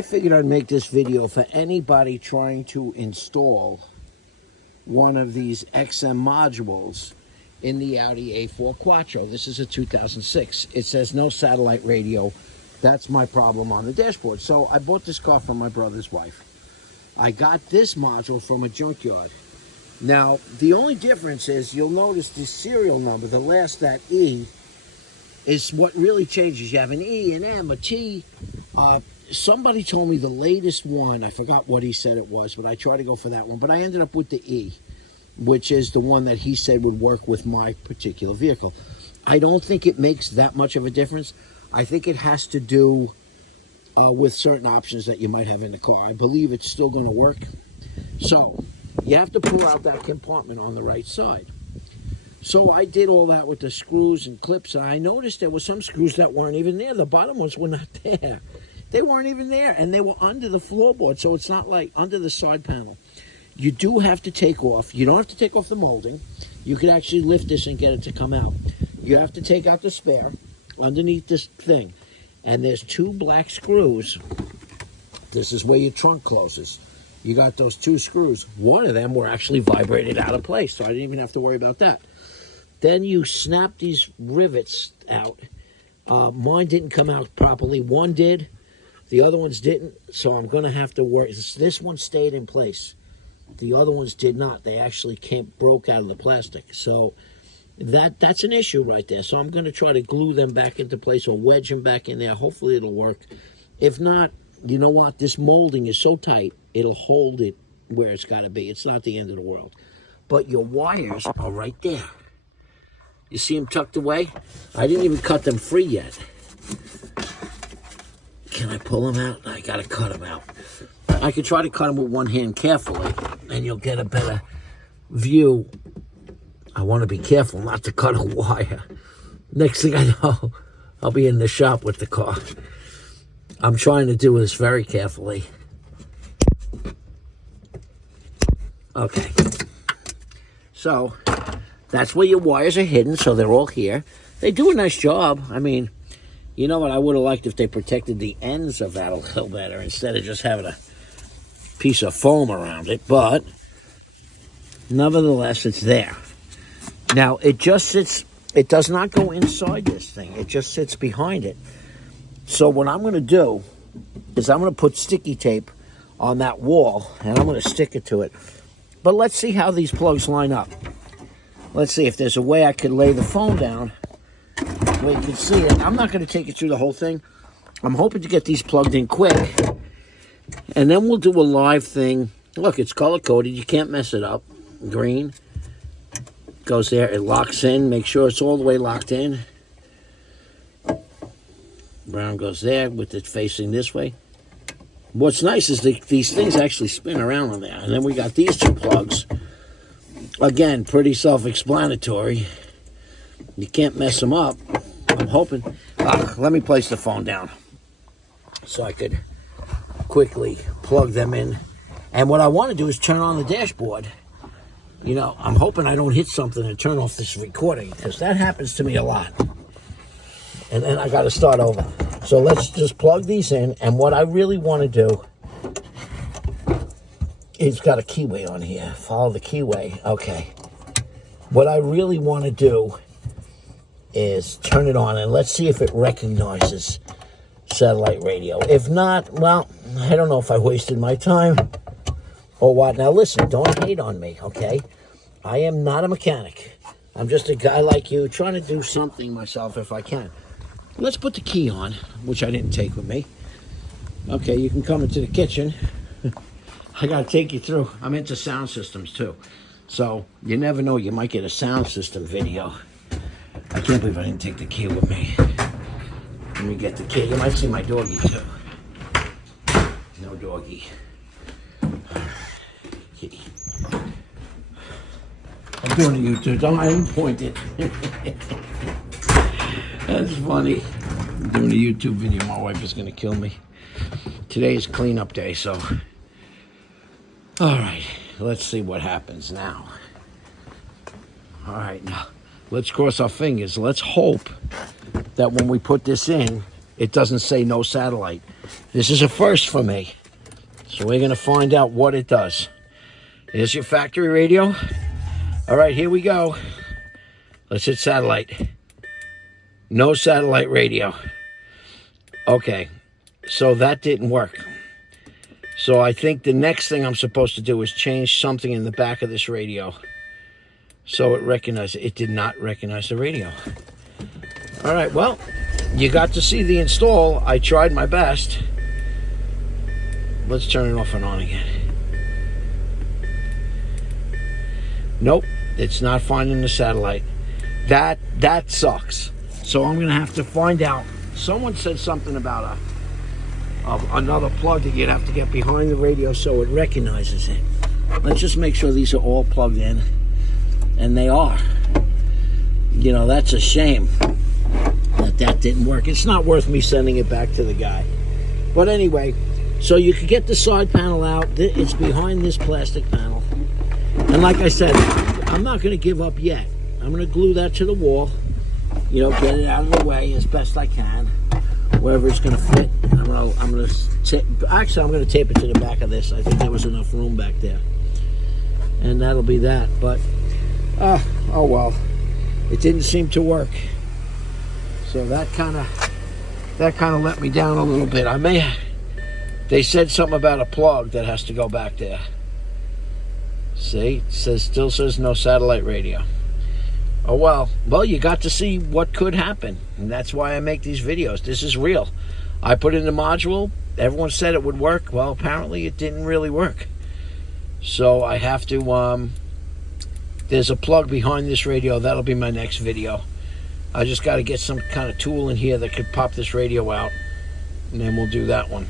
I figured I'd make this video for anybody trying to install one of these XM modules in the Audi A4 Quattro. This is a 2006. It says no satellite radio. That's my problem on the dashboard. So I bought this car from my brother's wife. I got this module from a junkyard. Now, the only difference is you'll notice the serial number, the last, that E, is what really changes. You have an E, an M, a T. Somebody told me the latest one, I forgot what he said it was, but I tried to go for that one. But I ended up with the E, which is the one that he said would work with my particular vehicle. I don't think it makes that much of a difference. I think it has to do with certain options that you might have in the car. I believe it's still going to work. So you have to pull out that compartment on the right side. So I did all that with the screws and clips, and I noticed there were some screws that weren't even there. The bottom ones were not there. They weren't even there, and they were under the floorboard, so it's not like under the side panel. You do have to take off. You don't have to take off the molding. You could actually lift this and get it to come out. You have to take out the spare underneath this thing, and there's two black screws. This is where your trunk closes. You got those two screws. One of them were actually vibrated out of place, so I didn't even have to worry about that. Then you snap these rivets out. Mine didn't come out properly. One did. The other ones didn't, so I'm going to have to worry. This one stayed in place. The other ones did not. They actually broke out of the plastic. So that's an issue right there. So I'm going to try to glue them back into place or wedge them back in there. Hopefully it'll work. If not, you know what? This molding is so tight, it'll hold it where it's got to be. It's not the end of the world. But your wires are right there. You see them tucked away? I didn't even cut them free yet. Can I pull them out? I gotta cut them out. I could try to cut them with one hand carefully, and you'll get a better view. I want to be careful not to cut a wire. Next thing I know, I'll be in the shop with the car. I'm trying to do this very carefully. Okay. So, that's where your wires are hidden, so they're all here. They do a nice job. I mean, you know what? I would have liked if they protected the ends of that a little better instead of just having a piece of foam around it. But, nevertheless, it's there. Now, it just sits, it does not go inside this thing. It just sits behind it. So what I'm going to do is I'm going to put sticky tape on that wall, and I'm going to stick it to it. But let's see how these plugs line up. Let's see if there's a way I could lay the phone down where you can see it. I'm not going to take you through the whole thing. I'm hoping to get these plugged in quick. And then we'll do a live thing. Look, it's color-coded. You can't mess it up. Green goes there. It locks in. Make sure it's all the way locked in. Brown goes there with it facing this way. What's nice is these things actually spin around on there. And then we got these two plugs. Again, pretty self-explanatory. You can't mess them up. I'm hoping. Let me place the phone down so I could quickly plug them in. And what I want to do is turn on the dashboard. You know, I'm hoping I don't hit something and turn off this recording, because that happens to me a lot. And then I got to start over. So let's just plug these in. And what I really want to do, it's got a keyway on here. Follow the keyway. Okay. What I really want to do is turn it on, and let's see if it recognizes satellite radio. If not, well, I don't know if I wasted my time or what. Now listen, don't hate on me, okay? I am not a mechanic. I'm just a guy like you trying to do something myself if I can. Let's put the key on, which I didn't take with me. Okay, you can come into the kitchen. I gotta take you through. I'm into sound systems too. So you never know, you might get a sound system video. I can't believe I didn't take the key with me. Let me get the key. You might see my doggy too. No doggy. Kitty. I'm doing the YouTube. Don't I didn't point it. That's funny. I'm doing a YouTube video. My wife is gonna kill me. Today is cleanup day, so. All right, let's see what happens now. All right, now let's cross our fingers. Let's hope that when we put this in, it doesn't say no satellite. This is a first for me. So we're going to find out what it does. Here's your factory radio. All right, here we go. Let's hit satellite. No satellite radio. Okay, so that didn't work. So I think the next thing I'm supposed to do is change something in the back of this radio. So it recognized it. It did not recognize the radio. All right, well, you got to see the install. I tried my best. Let's turn it off and on again. Nope, it's not finding the satellite. That sucks. So I'm gonna have to find out. Someone said something about another plug that you'd have to get behind the radio so it recognizes it. Let's just make sure these are all plugged in, and they are. You know, that's a shame that didn't work. It's not worth me sending it back to the guy. But anyway, so you can get the side panel out. It's behind this plastic panel. And like I said, I'm not going to give up yet. I'm going to glue that to the wall. You know, get it out of the way as best I can. Wherever it's going to fit. I'm going to tape it to the back of this. I think there was enough room back there. And that'll be that. But, oh well. It didn't seem to work. So that kind of let me down a little bit. They said something about a plug that has to go back there. See, it still says no satellite radio. Oh well, you got to see what could happen, and that's why I make these videos. This is real. I put in the module. Everyone said it would work. Well, apparently it didn't really work. So I have to. There's a plug behind this radio. That'll be my next video. I just got to get some kind of tool in here that could pop this radio out, and then we'll do that one.